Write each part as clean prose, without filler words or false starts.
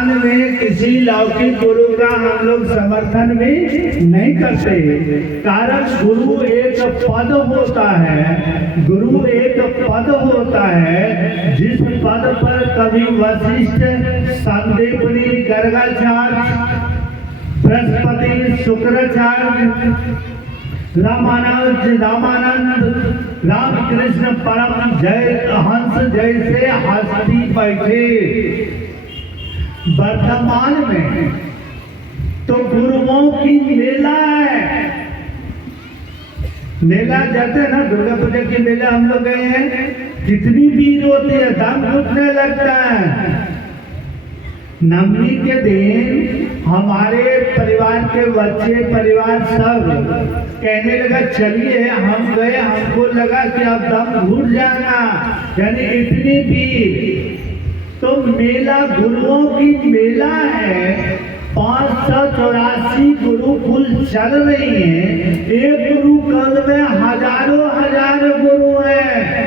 वर्तमान में किसी लौकिक गुरु का हम लोग समर्थन भी नहीं करते। कारण गुरु एक पद होता है, गुरु एक पद होता है जिस पद पर कभी वशिष्ठ, संदीपनी, गर्गाचार्य, बृहस्पति, शुक्राचार्य, रामानंद, रामकृष्ण परम जय हंस जैसे हस्ती बैठे। वर्तमान में तो गुरुओं की मेला है। मेला जाते ना, दुर्गा पूजा की मेला हम लोग गए हैं, कितनी भीड़ होती है, दम घुटने लगता है। नवमी के दिन हमारे परिवार के बच्चे, परिवार सब कहने लगा चलिए, हम गए, हमको लगा कि अब दम घुट जाएगा, यानी इतनी भीड़। तो मेला गुरुओं की मेला है। 584 गुरुकुल चल रही हैं। एक गुरुकुल में हजारों गुरु हैं।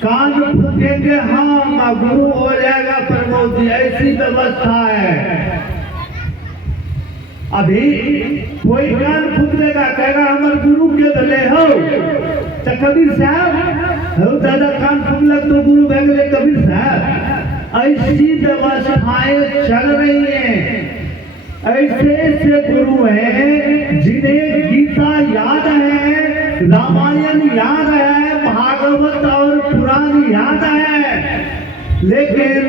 कान फूकेंगे हाँ गुरु हो जाएगा प्रमोद जी, ऐसी व्यवस्था है। अभी कोई कान फूक देगा, कहेगा हमारे गुरु के दले हो, तो कबीर साहब हो दादा कान फूक लग तो गुरु भगले कबीर साहब। ऐसी व्यवस्थाएं चल रही हैं। ऐसे गुरु हैं जिन्हें गीता याद है, रामायण याद है, भागवत और पुराण याद है, लेकिन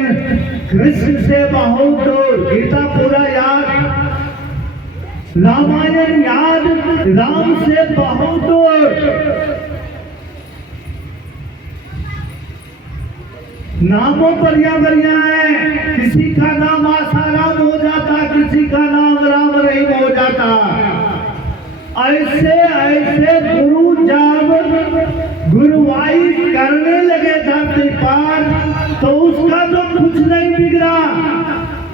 कृष्ण से बहुत दूर। गीता पूरा याद, रामायण याद, राम से बहुत दूर। नामों पर या बढ़िया है, किसी का नाम आसाराम हो जाता, किसी का नाम राम रहीम हो जाता। ऐसे गुरु जब गुरुवाई करने लगे धरती पर, तो उसका तो कुछ नहीं बिगड़ा,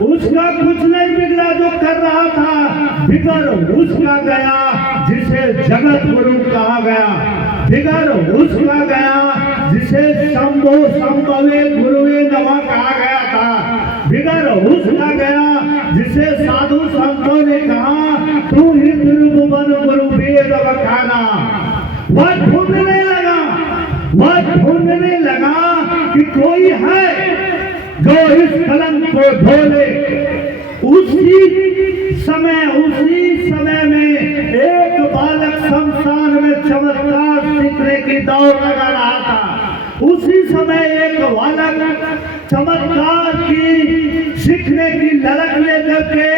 उसका कुछ नहीं बिगड़ा। जो कर रहा था बिगड़ उसका गया, जिसे जगत गुरु कहा गया, बिगड़ उसका गया जिसे शंभो संभवे गुरुवे नमः कहा गया था, बिगड़ उसका गया जिसे साधु संतों ने कहा तू ही त्रिभुवन गुरु वेद बखाना। वह ढूंढने लगा कि कोई है जो इस कलंक को धोले। उसी समय में एक बालक शमशान में चमत्कार सीखने की दौड़ लगा रहा था। उसी समय एक बालक चमत्कार की सीखने की ललक लेकर के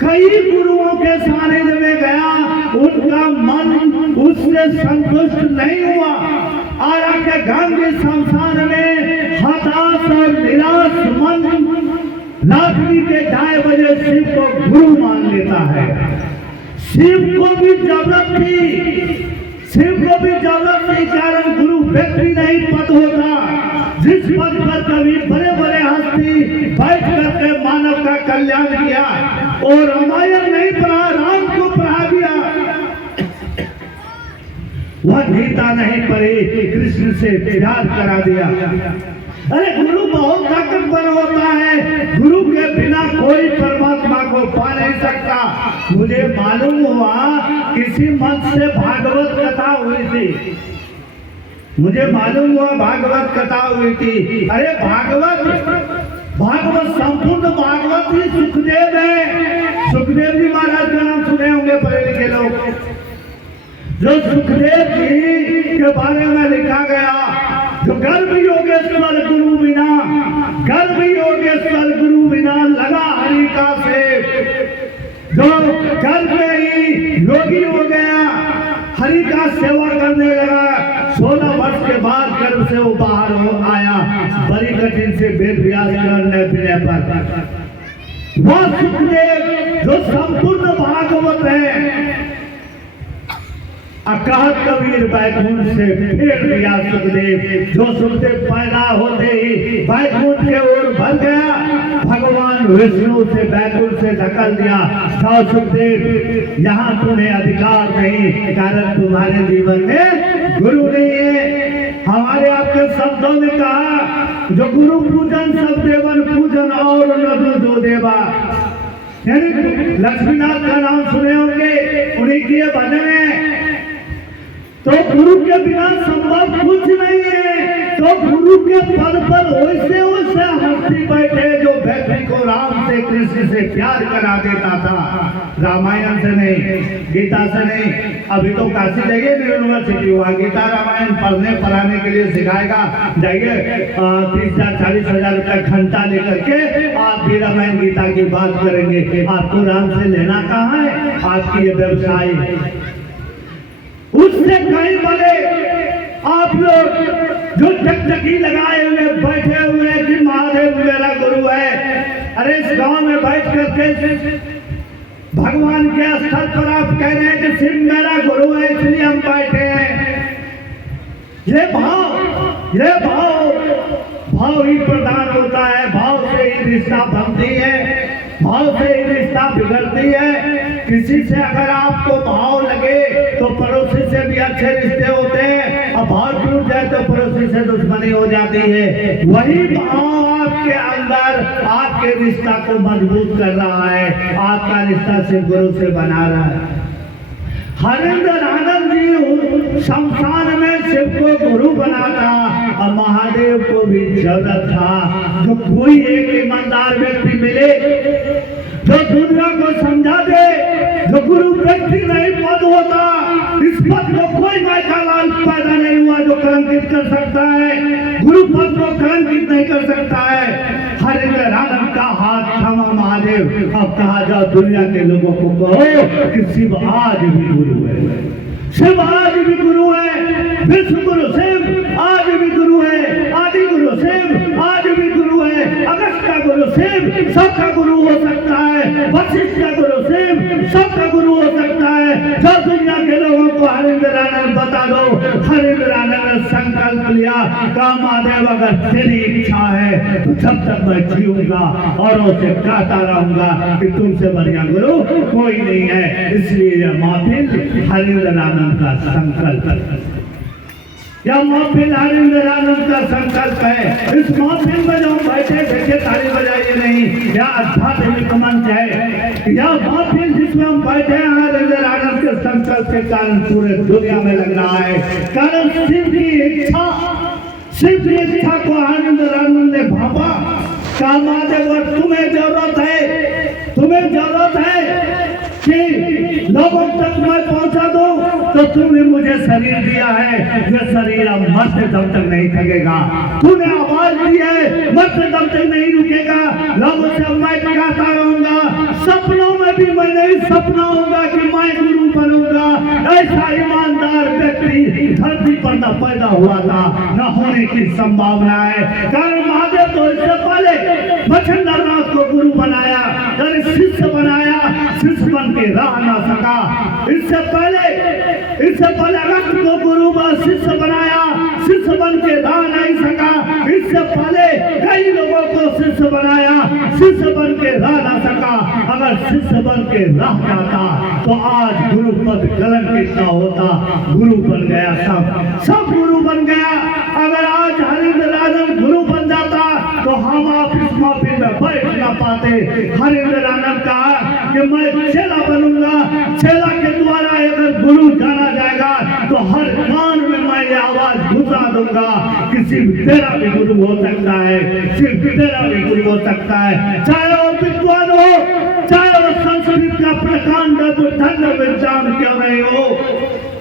कई गुरुओं के सानिध्य में गया। उनका मन उससे संतुष्ट नहीं हुआ। आरा के गांधी शमशान में हताश और निराश मन रात्रि के 2 बजे शिव को गुरु मान लेता है। शिव को भी जरूरत थी, कारण गुरु व्यक्ति नहीं पद होता। जिस पद पर कभी बड़े बड़े हस्ती बैठ करके मानव का कल्याण किया और रामायण नहीं पढ़ा, राम को पढ़ा दिया। वह गीता नहीं पढ़ी, कृष्ण से प्यार करा दिया। अरे गुरु बहुत ताकतवर होता है, गुरु के बिना कोई परमात्मा को पा नहीं सकता। मुझे मालूम हुआ किसी मत से भागवत कथा हुई थी, मुझे मालूम हुआ भागवत कथा हुई थी। अरे भागवत संपूर्ण भागवत ही सुखदेव है। सुखदेव जी महाराज का नाम सुने होंगे पढ़े लिखे लोग। जो सुखदेव जी के बारे में लिखा गया, जो गर्भ योगेश्वर गुरु बिना लगा हरिका से, जो गर्भ में ही योगी हो गया, हरि का सेवा करने लगा। 16 वर्ष के बाद गर्भ से वो बाहर आया, बड़ी कठिन से वेद व्यास करने पर। वह सुखदेव जो संपूर्ण भागवत है, अकाहत कबीर बैकुंठ से फेर दिया सुखदेव। जो सुखदेव पैदा होते ही बैकुंठ के ओर भर गया, भगवान विष्णु से बैकुंठ से धकल दिया। जाओ सुखदेव, यहाँ तुम्हें अधिकार नहीं, कारण तुम्हारे जीवन में गुरु नहीं है। हमारे आपके शब्दों में कहा जो गुरु पूजन सब देवन पूजन और न जो देवा, यानी लक्ष्मीनाथ का नाम सुने होंगे, उन्हीं की ये भजन है। तो गुरु के बिना संभव कुछ नहीं है। तो गुरु के पद पर वैसे वैसे हस्ती बैठे जो व्यक्ति को राम से कृष्ण से प्यार करा देता था, रामायण से नहीं, गीता से नहीं। अभी तो काशी जाइए यूनिवर्सिटी, वहाँ गीता रामायण पढ़ने पढ़ाने के लिए सिखाएगा, जाइए 30,000-40,000 रुपया घंटा लेकर के आप भी रामायण गीता की बात करेंगे। आपको राम से लेना कहाँ है? आपकी ये व्यवसाय उससे कहीं बड़े आप लोग जो टकटकी लगाए हुए बैठे हुए कि महादेव मेरा गुरु है। अरे इस गांव में बैठ करके भगवान के स्तर पर आप कह रहे हैं कि शिव मेरा गुरु है इसलिए हम बैठे हैं। ये भाव ही प्रधान होता है। भाव से ही रिश्ता बनती है, भाव से ही रिश्ता बिगड़ती है। किसी से अगर आपको भाव लगे तो पड़ोसी से भी अच्छे रिश्ते होते हैं, और भाव टूट जाए तो पड़ोसी से दुश्मनी हो जाती है। वही भाव आपके अंदर आपके रिश्ता को मजबूत कर रहा है, आपका रिश्ता शिव गुरु से बना रहा है। हरेंद्र आनंद जी शमशान में शिव को गुरु बनाता, और महादेव को भी जरूरत था जो कोई एक ईमानदार व्यक्ति मिले जो दुनिया को समझा दे जो गुरु व्यक्ति नहीं पद होता, इस पद को कोई माइकालाल पैदा नहीं हुआ जो कलंकित कर सकता है, गुरु पद को कलंकित नहीं कर सकता है। हरेंद्र आनंद का हाथ थामा महादेव। अब कहा जाओ दुनिया के लोगों को कहो कि शिव आज भी गुरु है, शिव आज भी गुरु है, विश्व गुरु शिव आज भी गुरु है, आदि गुरु शिव आज भी गुरु है, अगस्त का गुरु शिव सबका गुरु हो सकता है, वशिष्ठ का गुरु शिव सबका गुरु हो सकता है। जो दुनिया के लोगों को हरेंद्र आनंद बता दो, हरेंद्र आनंद ने संकल्प लिया का महादेव अगर तेरी इच्छा है तो जब तक मैं जीऊंगा और उसे कहता रहूंगा कि तुमसे बढ़िया गुरु कोई नहीं है। इसलिए यह महफिल हरेंद्र आनंद का संकल्प, यह महफिल हरेंद्र आनंद का संकल्प है। इस महफिल में जो बैठे बैठे ताली बजाइए नहीं, यह आध्यात्मिक मंच है। यह महफिल जिसमें हम बैठे हैं हरेंद्र आनंद के संकल्प के कारण पूरे दुनिया में लग रहा है। कारण शिव की इच्छा को हरेंद्र आनंद ने भापा का महादेव तुम्हें जरूरत है कि लोगों तक मैं पहुंचा दूं, तो तुमने मुझे शरीर दिया है, यह शरीर अब मरते दम तक नहीं थकेगा। तूने आवाज दी है, मरते दम तक नहीं रुकेगा। लोगों से मैं कहता रहूंगा, सपनों में भी मैं नहीं सपना होगा कि मैं गुरु बनूंगा। ऐसा ईमानदार व्यक्ति धरती पर न पैदा हुआ था, न होने की संभावना है। कारण महादेव तो इससे पहले मच्छिंद्रनाथ को गुरु बनाया, शिष्य बनाया, शिष्य बन के रह ना सका। इससे पहले अगस्त को गुरु शिष्य बनाया, शिष्य बन के रह नहीं सका। इससे पहले कई लोगों को शिष्य बनाया, शिष्य बन के रह ना सका। अगर शिष्य बन के रह जाता तो आज गुरु पद कलंकित न होता। गुरु बन गया, सब गुरु बन गया। अगर आज हरेंद्र आनंद गुरु बन जाता तो हम आप इस महफिल में बैठ न पाते। हरेंद्र आनंद कहा कि मैं चेला बनूंगा, चेला के द्वारा अगर गुरु जाना जाएगा तो हर कान में मैं ये आवाज घुसा दूंगा कि सिर्फ तेरा भी गुरु हो सकता है, सिर्फ तेरा भी गुरु हो सकता है। चाहे वो विद्वान हो, चाहे वो संस्कृत का प्रकांड विद्वान क्यों नहीं हो,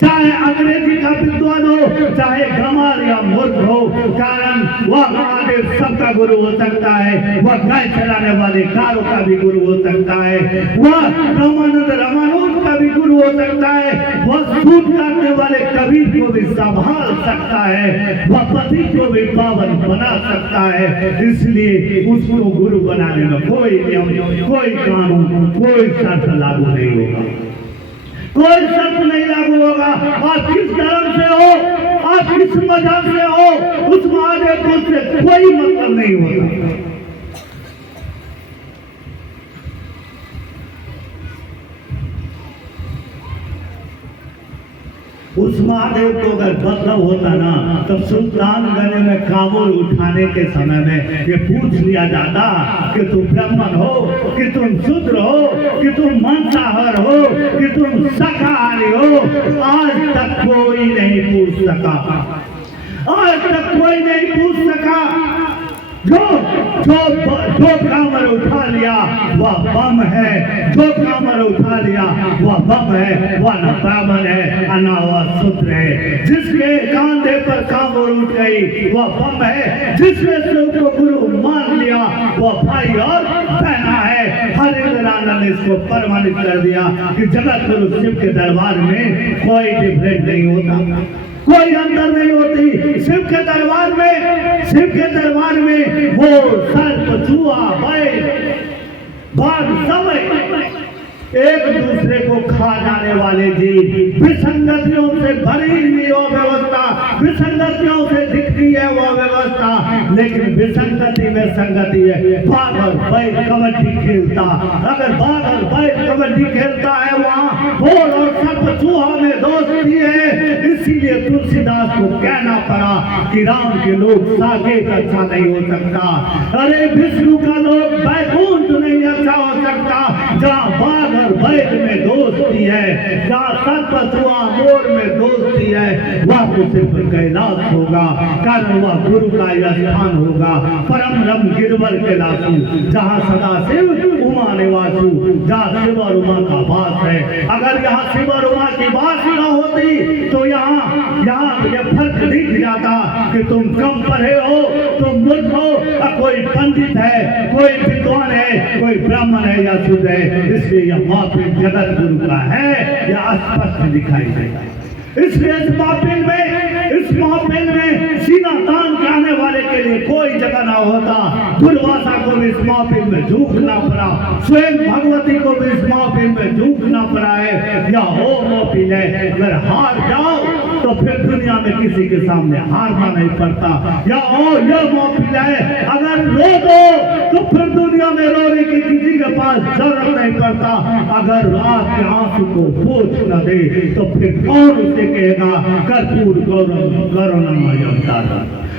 चाहे अंग्रेजी का विद्वान हो, चाहे गंवार या मूर्ख हो। कारण वह महादेव सबका गुरु हो सकता है। वह गाय चलाने वाले कारों का भी गुरु हो सकता है। वह रामानंद रामानुज का भी गुरु हो सकता है। वह सूट काटने वाले कबीर को भी संभाल सकता है। वह पति को भी पावन बना सकता है। इसलिए उसको गुरु बनाने में कोई नियम, कोई कानून, कोई शर्त लागू नहीं होगा, कोई शर्त नहीं लागू होगा। आप किस धर्म से हो, आप किस मजहब से हो, उस महादेव से कोई मतलब नहीं होगा। उस महादेव को अगर मतलब होता ना तब सुल्तानगंज में काबुल उठाने के समय में ये पूछ लिया जाता कि तुम ब्राह्मण हो, कि तुम शूद्र हो, कि तुम मांसाहार हो, कि तुम शाकाहारी हो। आज तक कोई नहीं पूछ सका, आज तक कोई नहीं पूछ सका। जो जो जो कामर उठा लिया वह बम है, जो कामर उठा लिया वह बम है, वह न ब्राह्मण है न वह शूद्र है। जिसके कांधे पर कामर उठ गई वह बम है, जिसने शिव को गुरु मान लिया वह भाई और बहना है। हरिंद्रानंद ने इसको प्रमाणित कर दिया कि जगत गुरु शिव के दरबार में कोई डिफरेंट नहीं होता, कोई अंतर नहीं होती। शिव के दरबार में वो सर्प, चूहा, बैल, बाघ सब एक दूसरे को खा जाने वाले जीव। विसंगतियों से भरी हुई वो व्यवस्था, विसंगतियों से दिखती है वो व्यवस्था, लेकिन विसंगति में संगति है। बाघ और बैल कबड्डी खेलता, अगर बाघ और बैल कबड्डी खेलता है वहाँ घोड़ और सर्प चूहा में दोस्ती है। इसीलिए तुलसीदास को कहना पड़ा कि राम के लोग साकेत अच्छा नहीं हो सकता, अरे विष्णु का लोग बैकुंठ नहीं अच्छा हो सकता। जहाँ बाघ और बैल में दोस्ती है, जहाँ सर्प चूहा मोर में दोस्ती है, वह तो सिर्फ कैलाश होगा, कारण वह गुरु का स्थान होगा। परम रम गिरवर के लासू, जहाँ सदा शिव उमा निवासु, जहाँ शिव और उमा का वास है। अगर यहाँ शिव और उमा की बात न होती तो यहाँ ये फर्क दिख जाता कि तुम कम पढ़े हो, तुम मूर्ख हो, कोई पंडित है, कोई विद्वान है, कोई ब्राह्मण है या शूद्र है। इसलिए यह महफिल जगत गुरु का है, यह स्पष्ट दिखाई देता है। इसलिए इस महफिल में सीना तान के आने वाले के लिए कोई जगह ना होता। दुर्वासा को भी इस महफिल में झूकना पड़ा, स्वयं भगवती को भी इस महफिल में झूकना पड़ा है। या हो महफिल है, अगर हार जाओ तो फिर दुनिया में किसी के सामने हारना नहीं पड़ता। या हो यह महफिल है, अगर रो दो तो फिर दुनिया में रोने की किसी के पास जरूरत नहीं पड़ता। अगर आपके आंसू को पोंछ न दे तो फिर कौन उसे कहेगा कर्पूर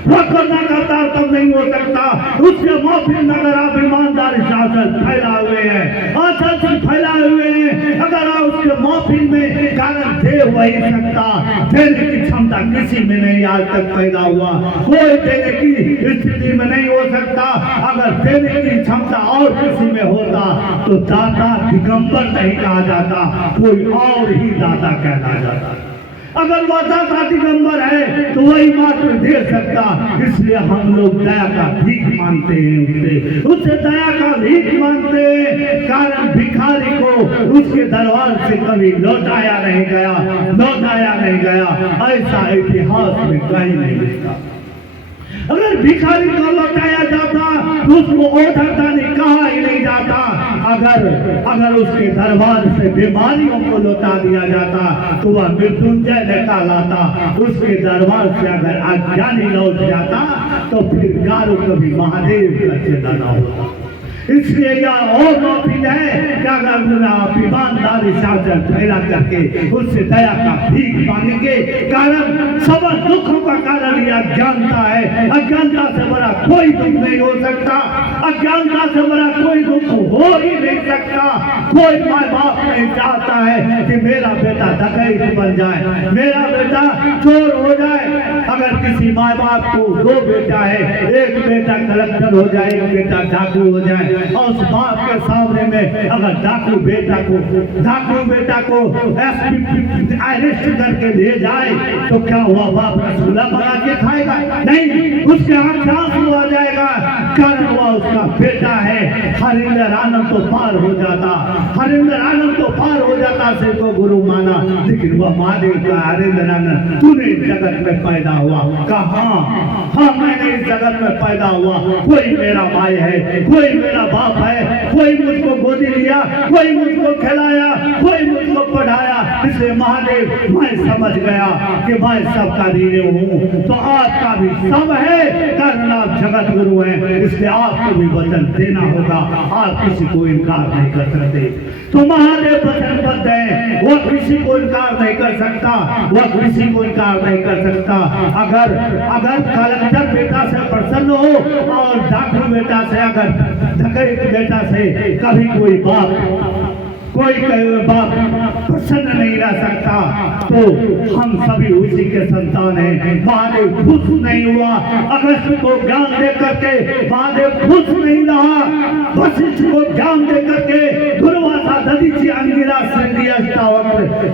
वह करना करता तब नहीं हो सकता। उसके महफिल में अगर आप ईमानदारी शासन फैला हुए हैं, आचरण फैला हुए हैं, अगर आप उसके महफिल में कारण दे वही सकता, देने की क्षमता किसी में नहीं आज तक पैदा हुआ, कोई देने की स्थिति में नहीं हो सकता। अगर देने की क्षमता और किसी में होता तो दाता दिगंबर नहीं कहा जाता, कोई और ही दाता कहना जाता। अगर वह दाता दिगंबर है तो वही मात्र दे सकता। इसलिए हम लोग दया का भीख मांगते हैं, उससे दया का भीख मांगते हैं। कारण भिखारी को उसके दरबार से कभी लौटाया नहीं गया, ऐसा इतिहास में कहीं नहीं मिलता। अगर भिखारी को लौटाया जाता तो उसको ओढ़ादानी कहा ही नहीं जाता। अगर उसके दरबार से बीमारियों को लौटा दिया जाता तो वह मृत्युंजय निकालाता। उसके दरबार से अगर अज्ञानी लौट जाता तो फिर गारू कभी महादेव का चेला न होता। इसलिए यह और महफिल है कि अगर आप ईमानदारी शासन फैला करके उससे दया का भीख मांगेंगे। कारण सब दुखों का कारण यह अज्ञानता है। अज्ञानता से बड़ा कोई दुख नहीं हो सकता, अज्ञानता से बड़ा कोई दुख हो ही नहीं सकता। कोई माँ बाप नहीं चाहता है कि मेरा बेटा डकैत बन जाए, मेरा बेटा चोर हो जाए। अगर किसी माँ बाप को दो बेटा है, एक बेटा कलेक्टर हो जाए, एक बेटा डाकू हो जाए, और उस बाप के सामने में अगर डाकू बेटा को अरेस्ट करके ले जाए तो क्या हुआ, बाप रसगुल्ला बना के खाएगा? नहीं, उसके आंख आंसू आ जाएगा। कारण वह उसका बेटा है। हरिंद्र आनंद तो पार हो जाता, शिव को गुरु माना, लेकिन वह महादेव का हरिंद्र आनंद तूने जगत में पैदा हुआ। कहाँ? हाँ, मैंने इस जगत में पैदा हुआ। कोई मेरा भाई है, कोई मेरा बाप है, कोई मुझको गोदी लिया, कोई मुझको खिलाया, कोई मुझको पढ़ाया, इसलिए महादेव मैं समझ गया कि मैं सबका ऋणी हूँ, तो आपका भी सब है, कारण आप जगत गुरु हैं, इसलिए आपको भी वचन देना होगा। आप किसी को इनकार नहीं कर सकते। तो महादेव वचनबद्ध है, वह किसी को इनकार नहीं कर सकता, वह किसी को इनकार नहीं कर सकता। अगर कलेक्टर बेटा से प्रसन्न हो और डॉक्टर बेटा से, अगर डकैत बेटा से कभी कोई बाप प्रसन्न नहीं रह सकता, तो हम सभी उसी के संतान हैं। महादेव खुश नहीं हुआ अगस्त को ज्ञान दे करके, महादेव खुश नहीं रहा वशिष्ठ को ज्ञान दे करके, दुर्वासा दधीचि अंगिरा श्रृंगिया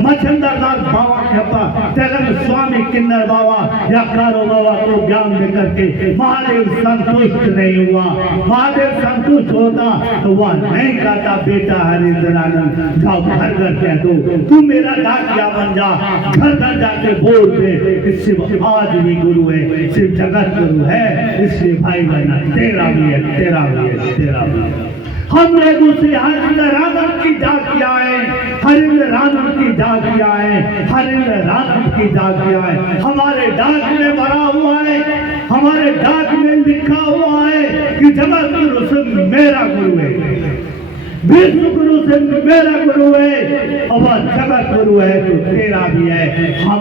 मच्छंदरनाथ बाबा खेपा तेलंग स्वामी किन्नर बाबा या कारो बाबा को ज्ञान दे करके महादेव संतुष्ट नहीं हुआ। महादेव संतुष्ट होता तो वह नहीं कहता बेटा हरिंद्रानंद जाओ घर घर कह दो, तू मेरा डाकिया बन जा, घर घर जाके बोल दे कि शिव आज भी गुरु है, शिव जगत गुरु है। इसलिए भाई बहना तेरा भी है, तेरा भी है, तेरा भी है। हम लोग उसे हरिंद्र रानम की डाकिया है, हरिंद्र रानम की डाकिया है, हरिंद्र रानम की डाकिया है। हमारे डाक में भरा हुआ है, हमारे डाक में लिखा हुआ है कि जगत गुरु से मेरा गुरु है, विष्णु गुरु से मेरा गुरु है, और वह जगत गुरु है तो तेरा भी है। हम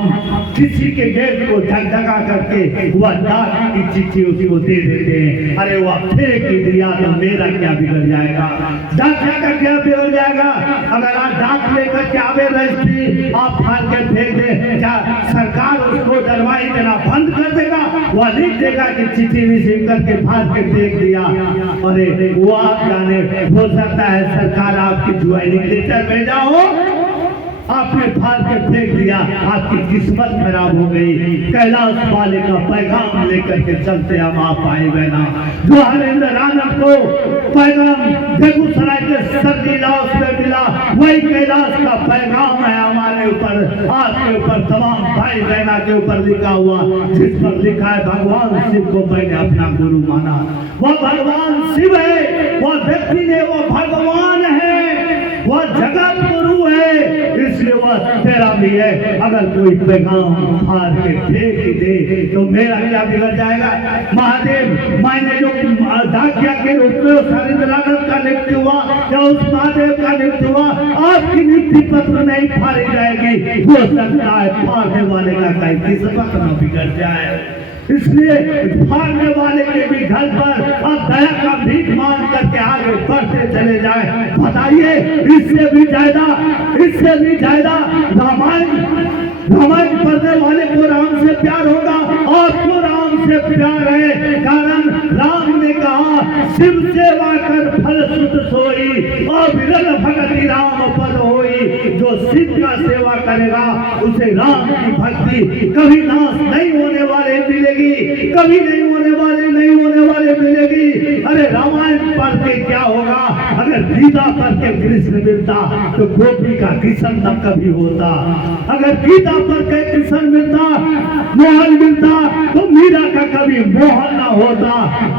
किसी के गेट को धकधका करके वह डाक की चिट्ठी उसको दे देते हैं। अरे वह फेंक ही दिया तो मेरा क्या बिगड़ जाएगा, डाकिया का क्या बिगड़ जाएगा। अगर आप डाक लेकर के आवे रजिस्ट्री आप फाड़ के फेंक दे, क्या सरकार उसको दरवाही देना बंद कर देगा? वह लिख देगा कि चिट्ठी रिसीव करके फाड़ के फेंक दिया। अरे वो आप जाने, हो सकता है सरकार आपकी ज्वाइनिंग लेटर भेजा हो, आपने फाड़ के फेंक दिया, आपकी किस्मत खराब हो गई। कैलाश वाले का पैगाम लेकर के चलते हम आप आए बहना, जो हरिंद्र रानम को पैगाम बेगूसराय के सर्दी लाश में मिला, वही कैलाश का पैगाम है हमारे ऊपर, आपके ऊपर, तमाम भाई बहना के ऊपर लिखा हुआ, जिस पर लिखा है भगवान शिव को मैंने अपना गुरु माना। वह भगवान शिव है, वह व्यक्ति ने, वह भगवान है, वह जगत गुरु है, इसलिए वह तेरा भी है। अगर कोई पैगाम फाड़ के फेंक दे तो मेरा क्या बिगड़ जाएगा? महादेव मैंने जो डाकिया के रूप में उस हरिंद्रानंद का नियुक्त हुआ या उस महादेव का नियुक्त हुआ, आपकी नियुक्ति पत्र नहीं फाड़ी जाएगी। हो सकता है फाड़ने वाले का कहीं किस्मत न बिगड़ जाए, इसलिए फाड़ने वाले के भी घर पर आप दया का भीख मांग करके आगे बढ़ते चले जाए। बताइए इससे भी ज्यादा रामायण पढ़ने वाले को राम से प्यार होगा, आपको राम से प्यार है, कारण राम ने कहा शिव सेवा कर फल सुत सोई, अविरल भगति राम पद होई। जो शिव का सेवा करेगा उसे राम की भक्ति कभी नाश नहीं होने वाले मिलेगी, कभी नहीं होने वाले मिलेगी। अरे रामायण पढ़ के क्या होगा? अगर गीता पढ़ के कृष्ण मिलता तो गोपी का कृष्ण न कभी होता। अगर गीता पढ़ के कृष्ण मिलता, मोहन मिलता, तो मीरा का कभी मोहन न होता।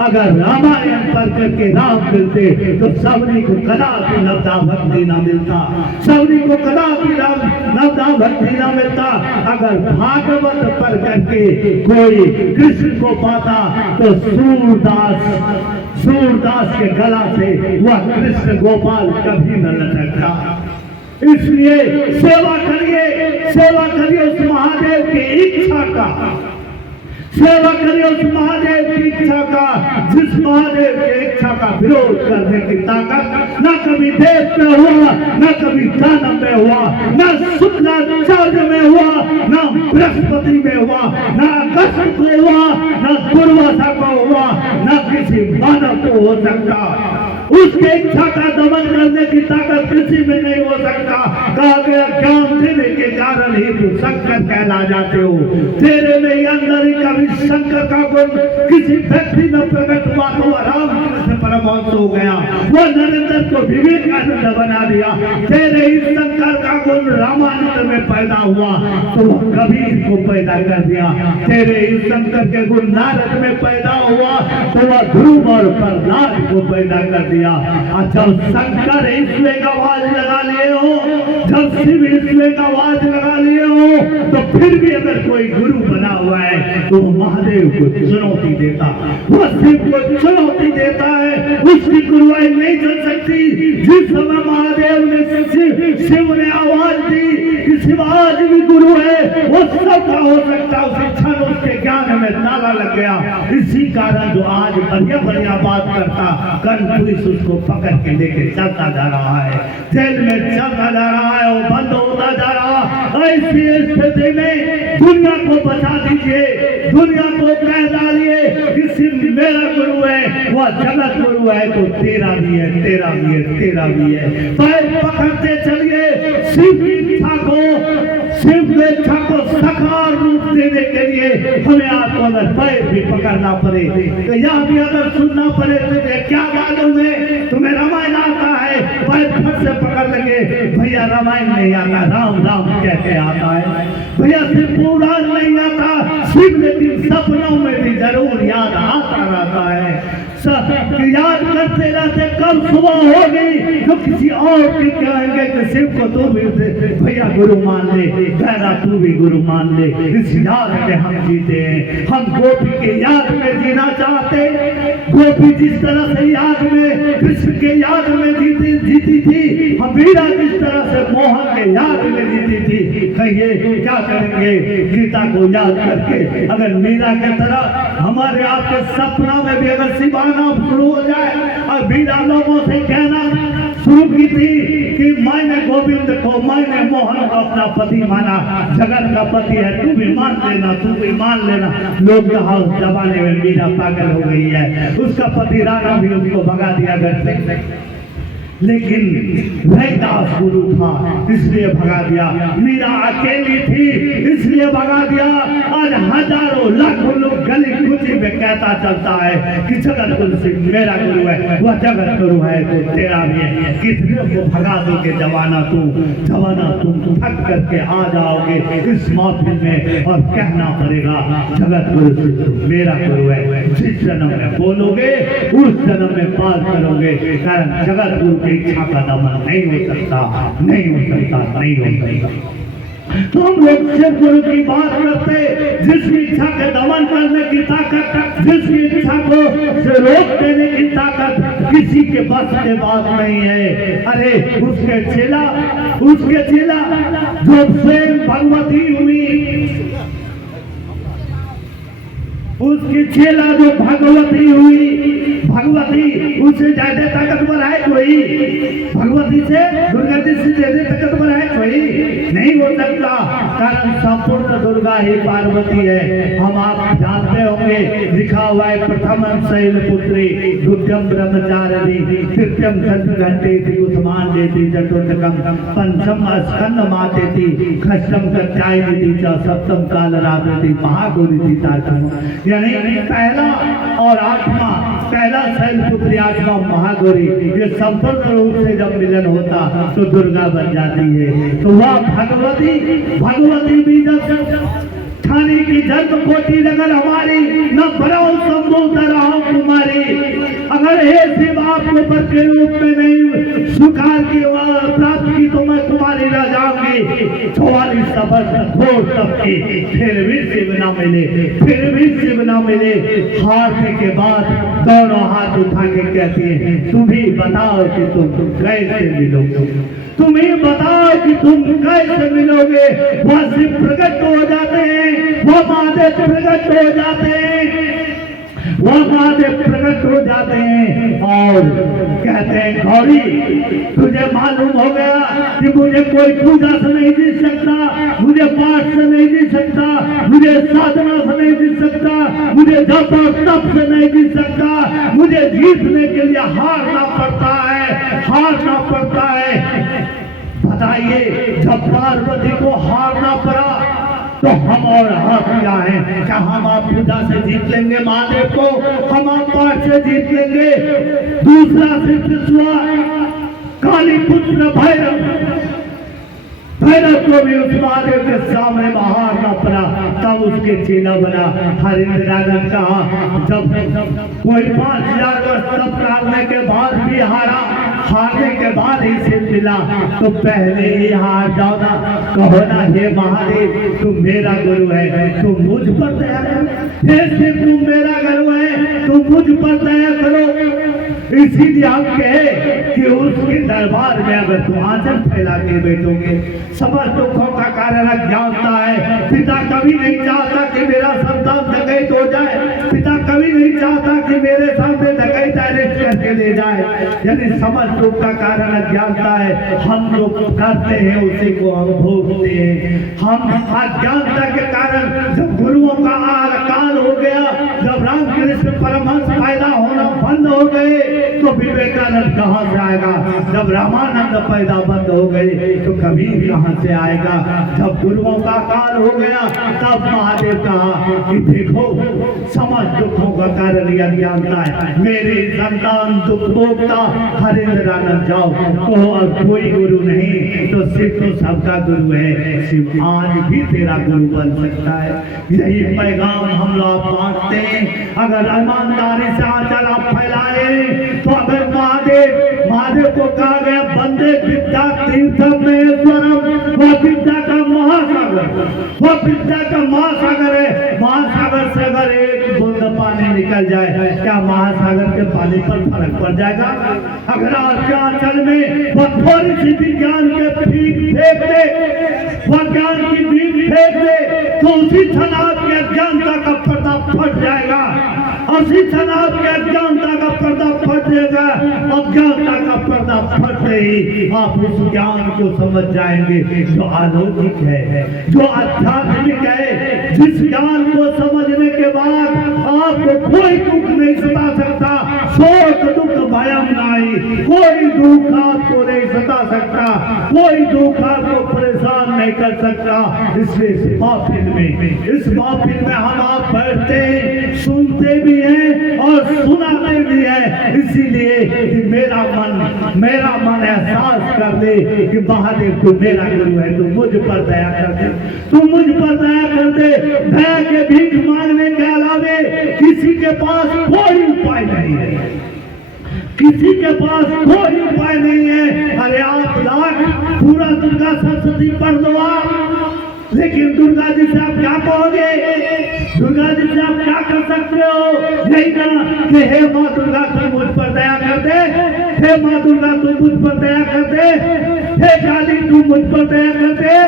अगर रामायण पढ़ करके राम मिलते तो सबनी को कदापि नवदा भक्ति न मिलता, सबनी को कदापि नवदा भक्ति न मिलता। अगर भागवत पढ़ करके कोई कृष्ण को पाता तो सूरदास के गला से वह कृष्ण गोपाल कभी न लटकता। इसलिए सेवा करिए उस महादेव की इच्छा का, सेवा करिए उस महादेव की इच्छा का, जिस महादेव की इच्छा का विरोध करने की ताकत न कभी देव में हुआ, न कभी दानव में हुआ, न शुक्राचार्य में हुआ, न बृहस्पति में हुआ, न अगस्त को हुआ, न दुर्वासा को हुआ, न किसी मानव को हो सकता। उसके इच्छा का दमन करने की ताकत किसी में नहीं हो सकता। कहा गया ज्ञान देने के कारण ही तू शंकर कहला जाते हो। तेरे में अंदर ही कभी शंकर का गुण किसी व्यक्ति में प्रकट हुआ तो राम कृष्ण परम परमहंस हो गया, वो नरेंद्र को विवेकानंद बना दिया। तेरे इस शंकर का गुण रामानंद में पैदा हुआ तो वह कबीर को पैदा कर दिया। तेरे इस शंकर के गुण नारद में पैदा हुआ तो वह ध्रुव और प्रहलाद को पैदा कर दिया। और जब शंकर ईश्वर का आवाज लगा लिए हो, जब शिव ईश्वर का आवाज लगा लिए हो, तो फिर भी अगर कोई गुरु बना हुआ है तो महादेव को चुनौती देता, वो शिव को चुनौती देता है। उसकी गुरुवाई नहीं चल सकती। जिस समय महादेव ने शिव ने आवाज दी कि शिव आज भी गुरु है, वो सबका हो सकता है। उसी क्षण उसके ज्ञान में ताला लग गया। इसी कारण जो आज बढ़िया बढ़िया बात करता, कल पुलिस उसको पकड़ के लेके चलता जा रहा है, जेल में चलता जा रहा है, वो बंद होता जा रहा है। ऐसी स्थिति में दुनिया को बचा दीजिए, दुनिया को कह डालिए कि सिर्फ मेरा गुरु है, वह जगत गुरु है तो तेरा भी है, तेरा भी है, तेरा भी है। पैर पकड़ते चलिए शिव की इच्छा को, शिव की इच्छा को साकार रूप देने के लिए हमें आपको अगर पैर भी पकड़ना पड़े तो यह भी अगर सुनना पड़े तो क्या मालूम है तुम्हें रामायण आता है, पैर फट से पकड़ लगे भैया रामायण नहीं आता, राम राम कहते आता है भैया, सिर्फ पुराण नहीं आता शिव, लेकिन सपनों में भी जरूर याद आता रहता है। सब याद करते रहते, कल सुबह होगी तो किसी और की कहेंगे कि शिव को तू भी भैया गुरु मान ले, गहरा तू भी गुरु मान ले। इस याद में हम जीते हैं, हम गोपी के याद में जीना चाहते। गोपी जिस तरह से याद में कृष्ण के याद में जीती थी, हम मीरा जिस तरह से मोहन के याद में जीती थी। कहिए क्या करेंगे गीता को याद करके? अगर मीरा के तरह हमारे आपके सपना में भी अगर शिवाना शुरू हो जाए और मीरा लोगों से कहना शुरू की थी कि मैंने गोविंद को, मैंने मोहन को अपना पति माना, जगत का पति है, तू भी मान लेना, तू भी मान लेना। लोग कहा उस जमाने में मीरा पागल हो गई है, उसका पति राणा भी उसको भगा दिया घर से, लेकिन रैदास गुरु था इसलिए भगा दिया। मीरा अकेली थी इसलिए भगा दिया। आज हजारों लाखों लोग गली कुची में कहता चलता है कि जगत गुरु सिंह मेरा गुरु है, वह जगत गुरु है तो तेरा भी है। कितने को भगा दोगे जवाना तुम थक करके आ जाओगे इस महफिल में और कहना पड़ेगा जगत गुरु सिंह मेरा गुरु है। जिस जन्म में बोलोगे उस जन्म में पार करोगे, कारण जगत गुरु के इच्छा का दमन नहीं हो सकता, नहीं हो सकता, नहीं हो सकता। तो हम लोग शिव गुरु की बात करते, जिसकी इच्छा के दमन करने की ताकत, जिसकी इच्छा को रोक देने की ताकत किसी के बस के बात नहीं है। अरे उसके चेला जो स्वयं भगवती हुई, उसकी चेला जो भगवती हुई, भगवती उससे ज्यादा ताकतवर है कोई? भगवती से दुर्गा जी से ज्यादा ताकतवर है कोई? नहीं हो सकता, कारण संपूर्ण दुर्गा ही पार्वती है। हम आप जानते होंगे, लिखा हुआ है प्रथम शैलपुत्री, द्वितीयम ब्रह्मचारिणी, तृतीयम संघंटेति कुसुमान देती, चतुर्थकम पंचम स्कंद मातेति, षष्ठम कत्यायिनी च, सप्तम कालरात्रि महागौरी तारकम। यानी पहला और आठवां, पहला शैलपुत्री, आठवां महागौरी, ये संपूर्ण रूप से जब मिलन होता तो दुर्गा बन जाती है। तो वह भगवती भी जब ठानी की जन्म कोटि नगर हमारी, न बराओ संभव रहा कुमारी। अगर हे शिव आपको बर के रूप में नहीं स्वीकार की प्राप्त की तो मैं तुम्हारी रह जाऊंगी। 44 सफर घोर तपके फिर भी शिव न मिले, फिर भी शिव न मिले। हारने के बाद दोनों हाथ उठा के कहती है तुम ही बताओ कि तुम कैसे मिलोगे, तुम ही बताओ कि तुम कैसे मिलोगे। वह शिव प्रकट हो जाते हैं, वह महादेव प्रकट हो जाते हैं, वह महादेव प्रकट हो जाते हैं और कहते हैं गौरी तुझे मालूम हो गया कि मुझे कोई पूजा से नहीं जीत सकता, मुझे पाठ से नहीं जीत सकता, मुझे साधना से नहीं जीत सकता, मुझे जप और तप से नहीं जीत सकता। मुझे जीतने के लिए हारना पड़ता है, हारना पड़ता है। बताइए जब पार्वती को हारना पड़ा तो हम और आप क्या हैं? क्या हम आप पूजा से जीत लेंगे महादेव को? हम आप पाठ से जीत लेंगे? दूसरा सिद्ध काली पुत्र भैरव को भी उस महादेव के सामने मारना पड़ा, तब उसके चेला बना। हरिंद्रानंद कहा जब कोई 5000 वर्ष तप करने के बाद भी हारने के बाद ही से मिला तो पहले ही हार जाओ ना। कहो ना हे महादेव तुम मेरा गुरु है, तुम मुझ पर दया करो। हे शिव तुम मेरा गुरु है, तुम मुझ पर दया करो। इसीलिए हम कहे कि उसके दरबार में अगर तुम आंचल फैला के बैठोगे, समस्त दुखों का कारण अज्ञानता है। पिता कभी नहीं चाहता कि मेरा संतान डकैत हो जाए, पिता कभी नहीं चाहता कि मेरे सामने डकैत अरेस्ट करके ले जाए। यदि समस्त दुख का कारण अज्ञानता है, हम जो करते हैं उसी को हम भोगते हैं। हम अज्ञानता के कारण जब गुरुओं का काल हो गया, जब रामकृष्ण परमहंस पैदा होना बंद हो गए तो विवेकानंद कहाँ से आएगा? जब रामानंद पैदा बंद हो गए तो कबीर कहाँ से आएगा? जब गुरुओं का काल हो गया तब महादेव कहा कि देखो समस्त दुखों का कारण यह अज्ञानता है। मेरे संतान दुख भोगता हरिंद्रानंद जाओ तो और कोई गुरु नहीं तो शिव तो सबका गुरु है। शिव आज भी तेरा गुरु बन सकता है। यही पैगाम हम लोग बांटते हैं। अगर ईमानदारी से आंचल आप फैलाए तो अगर महादेव को कहा गया वंदे विद्या तीर्थम महेश्वरम, वह विद्या का महासागर, वह विद्या का महासागर है। महासागर से अगर एक बूंद पानी निकल जाए क्या महासागर के पानी पर फर्क पड़ जाएगा? अगर आपके आंचल में वह थोड़ी सी विज्ञान के बीज फेंक दे, वह ज्ञान की बीज फेंक दे तो उसी क्षण आपके अज्ञानता का पर्दा फट जाएगा। उसी क्षण आपके अज्ञानता का पर्दा फट जाएगा। अज्ञानता का पर्दा फटते ही आप उस ज्ञान को समझ जाएंगे जो अलौकिक है, जो आध्यात्मिक है, जिस ज्ञान को समझने के बाद आपको कोई दुख नहीं सता सकता। शोक दुख भयम नहीं, कोई दुख आपको नहीं सता सकता, कोई दुख आपको परेशान नहीं कर सकता। इसलिए इस महफिल में हम आप बैठते हैं, सुनते भी हैं और सुनाते भी हैं। इसीलिए कि मेरा मन एहसास कर दे कि महादेव तू मेरा गुरु है, तू मुझ पर दया कर दे, तू मुझ पर दया कर दे। दया के भीख मांगने के अलावे किसी के पास कोई उपाय नहीं है, किसी के पास कोई उपाय नहीं है। अरे आप लाख पूरा दुर्गा सप्तशती पढ़ दो आप, लेकिन दुर्गा जी से आप क्या कहोगे? दुर्गा जी से आप क्या कर सकते हो? यही ना कि हे माँ दुर्गा तू मुझ पर दया कर दे, हे माँ दुर्गा तू मुझ पर दया कर दे, हे काली तू मुझ पर दया कर दे,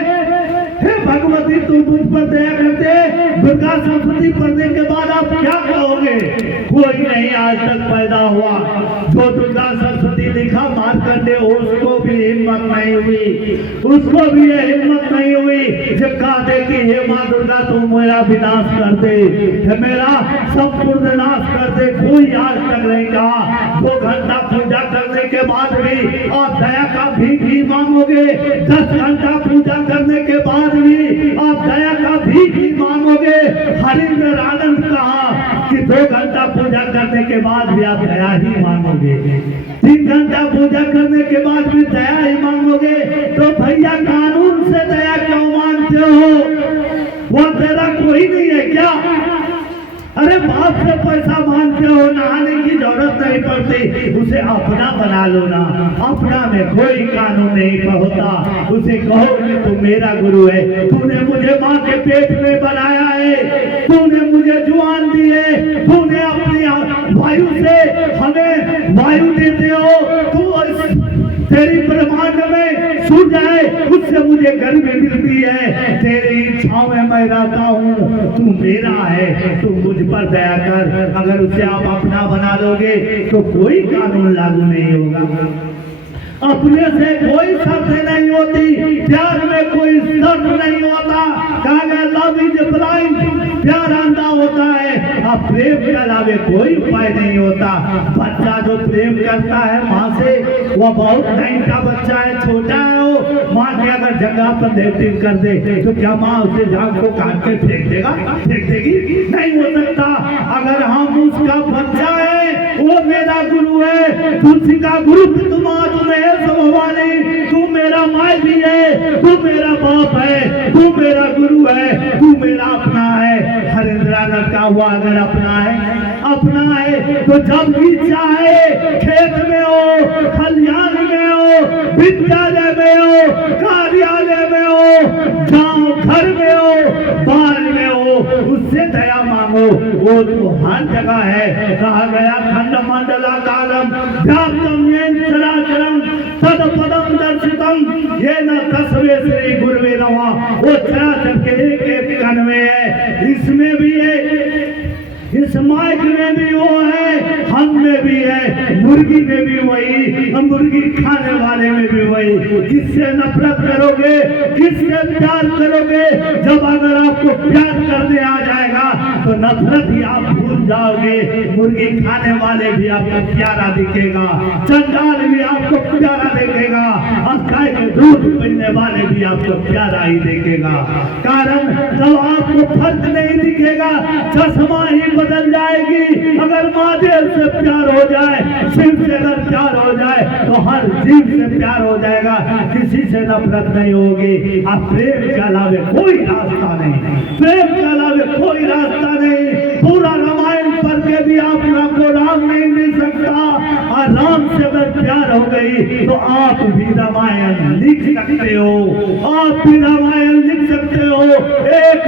हे भगवती तू मुझ पर दया कर दे। दुर्गा सप्तशती पढ़ने के बाद आप क्या कहोगे? कोई नहीं आज तक पैदा हुआ जो दुर्गा सप्तशती लिखा मार्कंडेय, उसको भी हिम्मत नहीं हुई, उसको भी ये हिम्मत नहीं हुई जब कहा दे कि हे माँ दुर्गा तू मेरा विनाश कर दे, मेरा संपूर्ण नाश कर दे। कोई आज तक नहीं कहा। 2 घंटा पूजा करने के बाद भी आप दया का भी मांगोगे, 10 घंटा पूजा करने के बाद भी आप दया का भी मांगोगे। हरिंद्रानंद कहा कि 2 घंटा पूजा करने के बाद भी आप दया ही मांगोगे, 3 घंटा पूजा करने के बाद भी दया ही मांगोगे। तो भैया कानून से दया क्यों मांगते हो? वो तेरा कोई नहीं है क्या? अरे बाप से पैसा मांगते हो, नहाने की जरूरत नहीं पड़ती, उसे अपना बना लो ना। अपना में कोई कानून नहीं होता। उसे कहो कि तू मेरा गुरु है, तूने मुझे माँ के पेट में बनाया है, तूने मुझे जुबान दी है, तूने अपनी वायु से हमें वायु देते हो, तू तेरी ब्रह्मांड में सूर्य है उससे मुझे गर्मी मिलती है, तेरी इच्छाओं में मैं रहता हूँ, तू मेरा है, तू मुझ पर दया कर। अगर उसे आप अपना बना लोगे तो कोई कानून लागू नहीं होगा। अपने से कोई शर्त नहीं होती, प्यार में कोई शर्त नहीं होता। कहा गया लव इज ब्लाइंड, प्यार अंधा होता है। अब प्रेम के अलावे कोई उपाय नहीं होता। बच्चा जो प्रेम करता है माँ से, वो बहुत टाइम का बच्चा है, छोटा है, वो माँ के अगर जगह पर देवती कर दे तो क्या माँ उसे जान को काट के फेंक देगा, फेंक देगी? नहीं हो सकता। अगर हम उसका बच्चा है, वो मेरा गुरु है, तुलसी का गुरु तुम तुम्हें भवानी, तू मेरा माई भी है, तू मेरा बाप है, तू मेरा गुरु है, तू मेरा अपना है। हरिंद्रानाथ का हुआ अगर अपना है तो जब भी चाहे खेत में हो, खलियान में हो, विद्यालय में हो, कार्यालय में हो, गांव घर में हो, बाहर में हो, उससे दया मांगो, वो तो हर जगह है। कहा गया खंड मंडला कालम व्याप्तम येन चराचरम तदपदम दर्शितम ये न तस्वे श्री गुरुवे नमः। वो चराचर के एक कण में है, इसमें भी है, इस माइक में भी वो है, हम में भी है, मुर्गी में भी वही, मुर्गी खाने वाले में भी वही। किससे नफरत करोगे, किससे प्यार करोगे? जब अगर आपको प्यार करने आ जाएगा तो नफरत ही आप भूल जाओगे। मुर्गी खाने वाले भी आपको प्यारा दिखेगा, चंडाल भी आपको प्यारा दिखेगा, और गाय के दूध पीने वाले भी आपको प्यारा ही दिखेगा। कारण जब आपको फर्क नहीं दिखेगा, चश्मा ही बदल जाएगी। अगर महादेव से प्यार हो जाए, शिव से अगर प्यार हो जाए तो हर जीव से प्यार हो जाएगा, किसी से नफरत नहीं होगी। अब प्रेम के अलावे कोई रास्ता नहीं, प्रेम के अलावे कोई रास्ता नहीं। पूरा रामायण पढ़ के भी आप को राम नहीं मिल सकता, और राम से अगर प्यार हो गई तो आप भी रामायण लिख सकते हो, आप भी रामायण लिख सकते हो। एक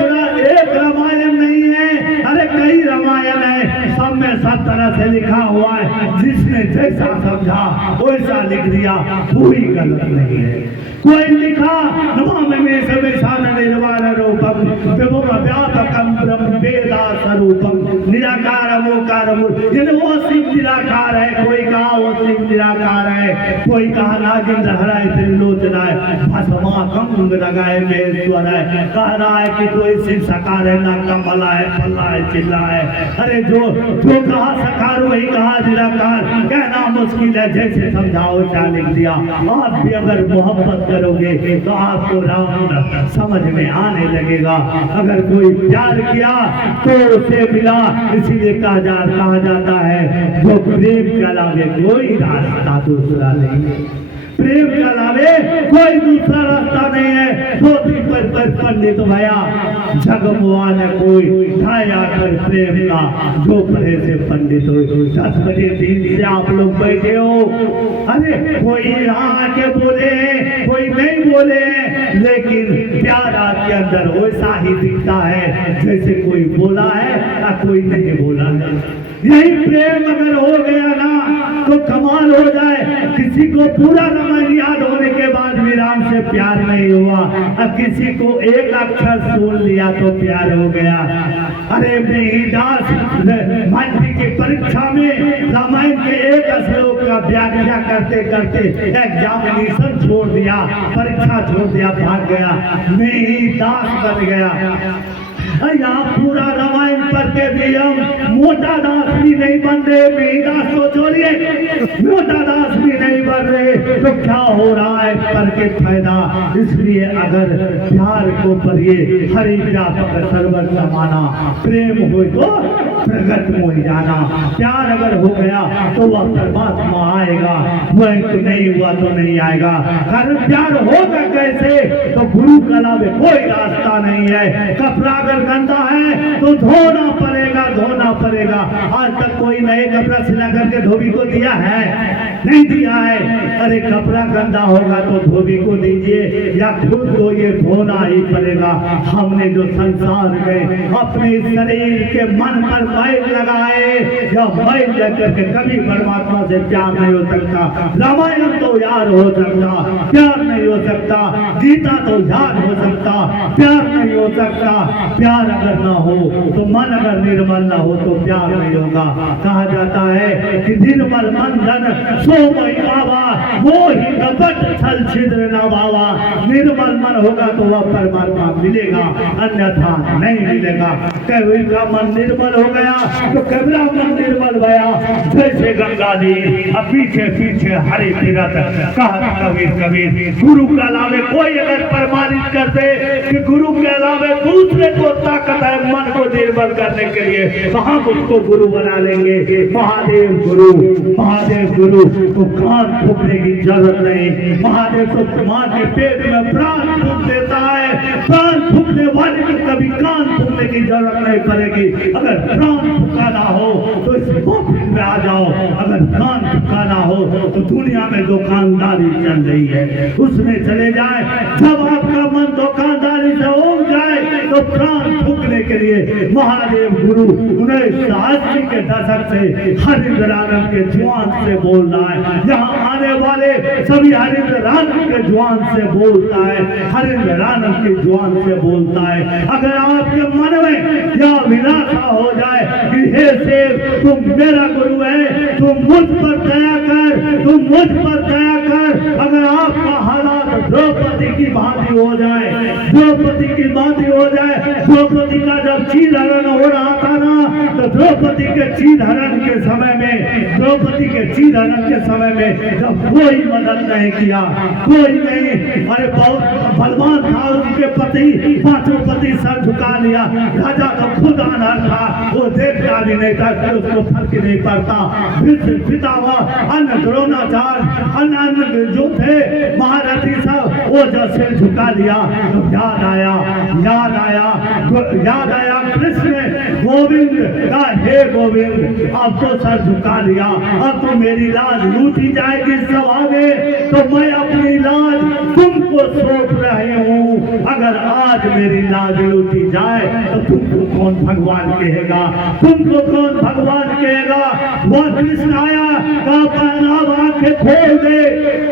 रामायण नहीं है, अरे कई रामायण है, सब में सब तरह से लिखा हुआ है। जिसने जैसा समझा वैसा लिख दिया, कोई गलत नहीं है। कोई लिखा नमामि में सर्वेशान निर्वाण रूपम विभुम व्यापकम ब्रह्म वेदा स्वरूपम निराकारम ओकारम। वो शिव निराकार है, कोई कहा वो शिव निराकार है, कोई कहा नागेंद्र हराय त्रिलोचनाय भस्माकम लगाए महेश्वर है। कह रहा है कि कोई शिव साकार है, ना कमला है, फल्ला है, चिल्ला है। अरे जो कहा साकार वही कहा निराकार, कहना मुश्किल है, जैसे समझाओ क्या लिख दिया। आप भी अगर मोहब्बत करोगे तो आपको राम समझ में आने लगेगा। अगर कोई प्यार किया तो उसे मिला, इसीलिए कहा जाता है जो प्रेम के अलावे कोई रास्ता दूसरा नहीं है, प्रेम के अलावे कोई दूसरा रास्ता नहीं है। धोती पर पंडित भया जगमुआ न कोई ढाया कर प्रेम का, जो पढ़े से पंडित हो। 10 बजे दिन से आप लोग बैठे हो, अरे कोई यहाँ के बोले कोई नहीं बोले, लेकिन प्यार आपके अंदर वैसा ही दिखता है जैसे कोई बोला है या कोई नहीं बोला है। यही प्रेम अगर हो गया ना तो कमाल हो जाए। किसी को पूरा रामायण याद होने के बाद भी राम से प्यार नहीं हुआ, अब किसी को एक अक्षर सुन लिया तो प्यार हो गया। अरे मेहिदास माध्यमिक की परीक्षा में रामायण के एक श्लोक का व्याख्या करते करते एग्जामिनेशन छोड़ दिया, परीक्षा छोड़ दिया, भाग गया, मेहिदास बन गया। यहाँ पूरा रामायण पढ़ के भी हम मोटा दास भी नहीं बन रहे, मेहिदास को छोड़िए, मोटा दास भी नहीं बन रहे, तो क्या हो रहा है पढ़ के फायदा। इसलिए अगर प्यार को पढ़िए, हरि व्यापक सर्वर समाना, प्रेम हो तो प्रगट हो जाना। प्यार अगर हो गया तो वह परमात्मा आएगा, वह तो नहीं हुआ तो नहीं आएगा। कारण प्यार होगा कैसे? तो गुरु के अलावे कोई रास्ता नहीं है। कपड़ा अगर गंदा है तो धोना पड़ेगा, धोना पड़ेगा। आज तक कोई नए कपड़ा सिला करके धोबी को दिया है? नहीं दिया है। अरे कपड़ा गंदा होगा तो धोबी को दीजिए या खुद को ये धोना ही पड़ेगा। हमने जो संसार में अपने शरीर के मन पर मैल लगाए या मैल लेकर के कभी परमात्मा से प्यार नहीं हो सकता। रामायण तो याद हो सकता, प्यार नहीं हो सकता। गीता तो याद हो सकता, प्यार नहीं हो सकता। प्यार अगर ना हो तो मन अगर निर्मल ना हो तो प्यार नहीं होगा। कहा जाता है कि निर्मल मन धन सो बाबा, वो ही कपट छल छिद्र न बाबा। निर्मल मन होगा तो वह परमात्मा मिलेगा, अन्यथा नहीं मिलेगा। कभी का मन निर्मल हो गया तो कबरा मन निर्मल गया। जैसे गंगा जी अब पीछे पीछे हरि तीरथ। कहा कबीर कबीर गुरु के अलावे कोई अगर प्रमाणित कर दे कि गुरु के अलावे दूसरे को ताकत है मन को निर्मल करने के लिए, तो हम उसको गुरु बना लेंगे। महादेव गुरु, महादेव गुरु तो कान फूकने की जरूरत नहीं। महादेव तो मां के पेट में प्राण फूक देता है। प्राण फूकने वाले को कभी कान फूकने की जरूरत नहीं पड़ेगी। अगर प्राण फूकाना हो तो इस मोहफिल में आ जाओ, अगर कान फूकाना हो तो दुनिया में दुकानदारी चल रही है, उसमें चले जाए। जब आपका मन दुकानदारी से हो जाए तो प्राण फूकने के लिए महादेव गुरु 1980 के दशक से हरिंद्रानंद के जुआन से बोल रहा है। यहाँ आने वाले सभी हरिंद्रानंद के जुआन से बोलता है, हरिंद्रानंद के जुआन से बोलता है। अगर आपके मन में यह विलासा हो जाए कि हे सेव तुम मेरा गुरु है, तुम मुझ पर दया कर, तुम मुझ पर दया कर। अगर आपका हालात द्रौपदी की भांति हो जाए, द्रौपदी की भांति हो जाए। द्रौपदी का जब चीर हरण हो रहा था ना, तो द्रौपदी के चीर हरण के समय में, द्रौपदी के चीर हरण के समय में जब कोई मदद नहीं किया, कोई नहीं, अरे बहुत बलवान था उनके पति, पांचों पति सर झुका लिया। राजा तो खुद अनहर था, वो देखता भी नहीं था, उसको फर्क नहीं पड़ता। पिता हुआ अन्य द्रोणाचार्य अन्य जो थे महारथी सब, वो जब सिर झुका लिया तो याद आया, याद आया, याद आया कृष्ण गोविंद का, हे गोविंद अब तो सर झुका लिया, अब तो मेरी लाज लूटी जाएगी सब आगे, तो मैं अपनी लाज तुमको सौंप रही हूँ। अगर आज मेरी लाज लूटी जाए तो तुमको कौन भगवान कहेगा, तुमको कौन भगवान कहेगा। वह कृष्ण आया, अब आंखें खोल दे,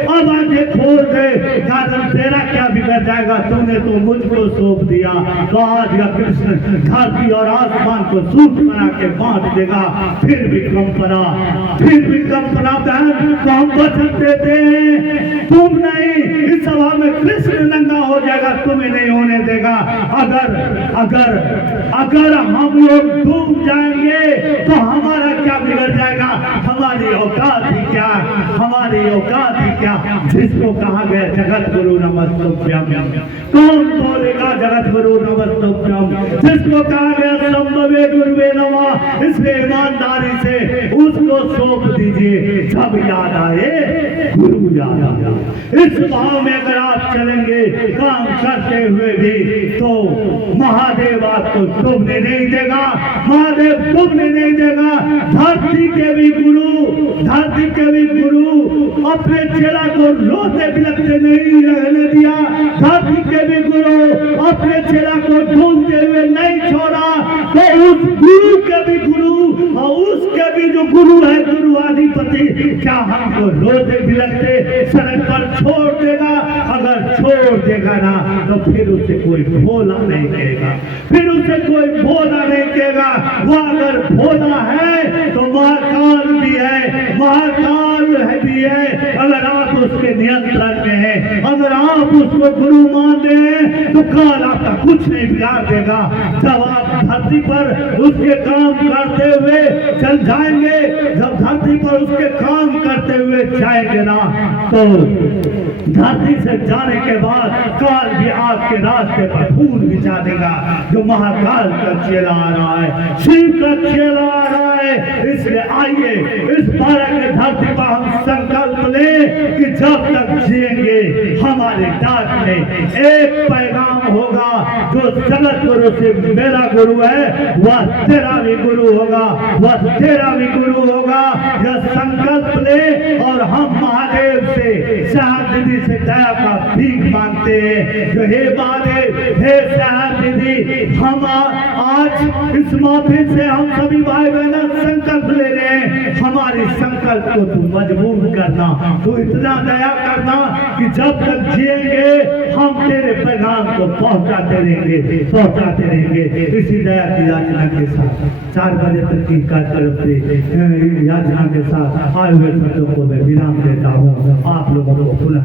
अब आंखें खोल दे, कारण तेरा क्या बिगड़ जाएगा, तूने तो मुझको सौंप दिया। तो आज यह कृष्ण धरती और आसमान को सूख बना के बांट देगा। फिर भी कंपना, फिर भी कंपना बहन तो हम वचन देते हैं, तुम नहीं, इस सभा में कृष्ण नंगा हो जाएगा, तुम्हें नहीं होने देगा। अगर अगर अगर हम लोग डूब जाएंगे तो हमारा क्या बिगड़ जाएगा, हमारी औकात ही क्या, हमारी औकात ही क्या। जिसको कहा गया जगत गुरु नमस्तुभ्यम, कौन बोलेगा जगत गुरु नमस्तुभ्यम। जिसको कहा गया संभवे गुरुवे नमः, इसलिए ईमानदारी से उसको सौंप दीजिए। जब याद आए गुरु याद आया, इस भाव में अगर आप चलेंगे काम करते हुए भी, तो महादेव आपको डूबने नहीं देगा, महादेव डूबने नहीं देगा। धरती के भी गुरु, धरती के भी गुरु अपने चेला को रोते बिलखते नहीं रहने दिया। धरती के भी गुरु अपने चेला को ढूंढते हुए नहीं छोड़ा। तो उस गुरु के भी गुरु और उसके भी जो गुरु है, गुरु आधिपति, क्या हमको रोते बिलखते सड़क पर छोड़ देगा? अगर छोड़ देगा ना तो फिर उसे कोई भोला नहीं कहेगा, फिर उसे कोई भोला नहीं कहेगा। वो अगर भोला है तो महाकाल भी है, महाकाल है भी है। अगर आप उसके नियंत्रण में हैं, अगर आप उसको गुरु मानते हैं तो काल आपका कुछ नहीं बिगाड़ देगा। जब आप धरती पर उसके काम करते हुए चल जाएंगे, जब धरती पर उसके काम करते हुए जाएंगे ना, तो धरती से जाने के बाद काल भी आपके रास्ते पर फूल बिछा देगा। जो महाकाल का चेला आ रहा है, शिव का चेला आ रहा है। इसलिए आइए इस बारह के धरती पर हम संकल्प लें कि जब तक जिएंगे हमारे डाक में एक पैगाम होगा, जो जगत गुरु से मेरा गुरु है वह तेरा भी गुरु होगा, वह तेरा भी गुरु होगा। यह संकल्प ले और हम महादेव से साहब दीदी से दया का भीख मांगते हैं। जो हे बारे हे साहब दीदी, हम आज इस माफी से हम सभी भाई बहन संकल्प ले रहे हैं, हमारी संकल्प को तू मजबूत करना, तू इतना दया करना कि जब तक जिएंगे हम तेरे पैगाम को पहुंचाते रहेंगे। इसी दया की याचना के साथ 4 बजे तक की कार्यक्रम से याचना के साथ आए हुए शब्दों को मैं विराम देता हूँ। आप लोगों को पुनः